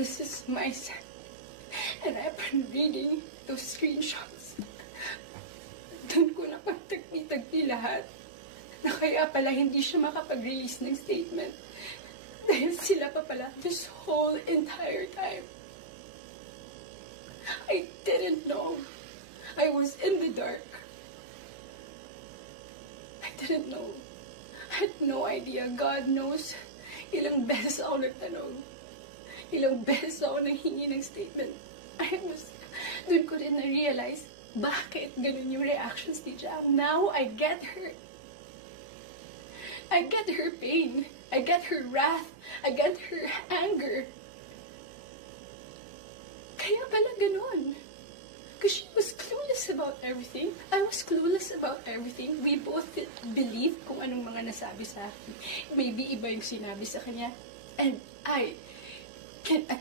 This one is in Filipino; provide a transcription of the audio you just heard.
this is my son. And I've been reading those screenshots. Doon ko napagtagpi-tagpi lahat na kaya pala hindi siya makapag-release ng statement. Dahil sila pa pala this whole entire time. I didn't know. I was in the dark. I didn't know. I had no idea. God knows. Ilang beses ako nagtanong. Ilang beses ako nanghingi ng statement. Doon ko rin na-realize bakit ganun yung reactions ni Jam. Now, I get her. I get her pain. I get her wrath. I get her anger. Kaya pala ganun. Because she was clueless about everything. I was clueless about everything. We both believe kung anong mga nasabi sa akin. Maybe iba yung sinabi sa kanya. And I can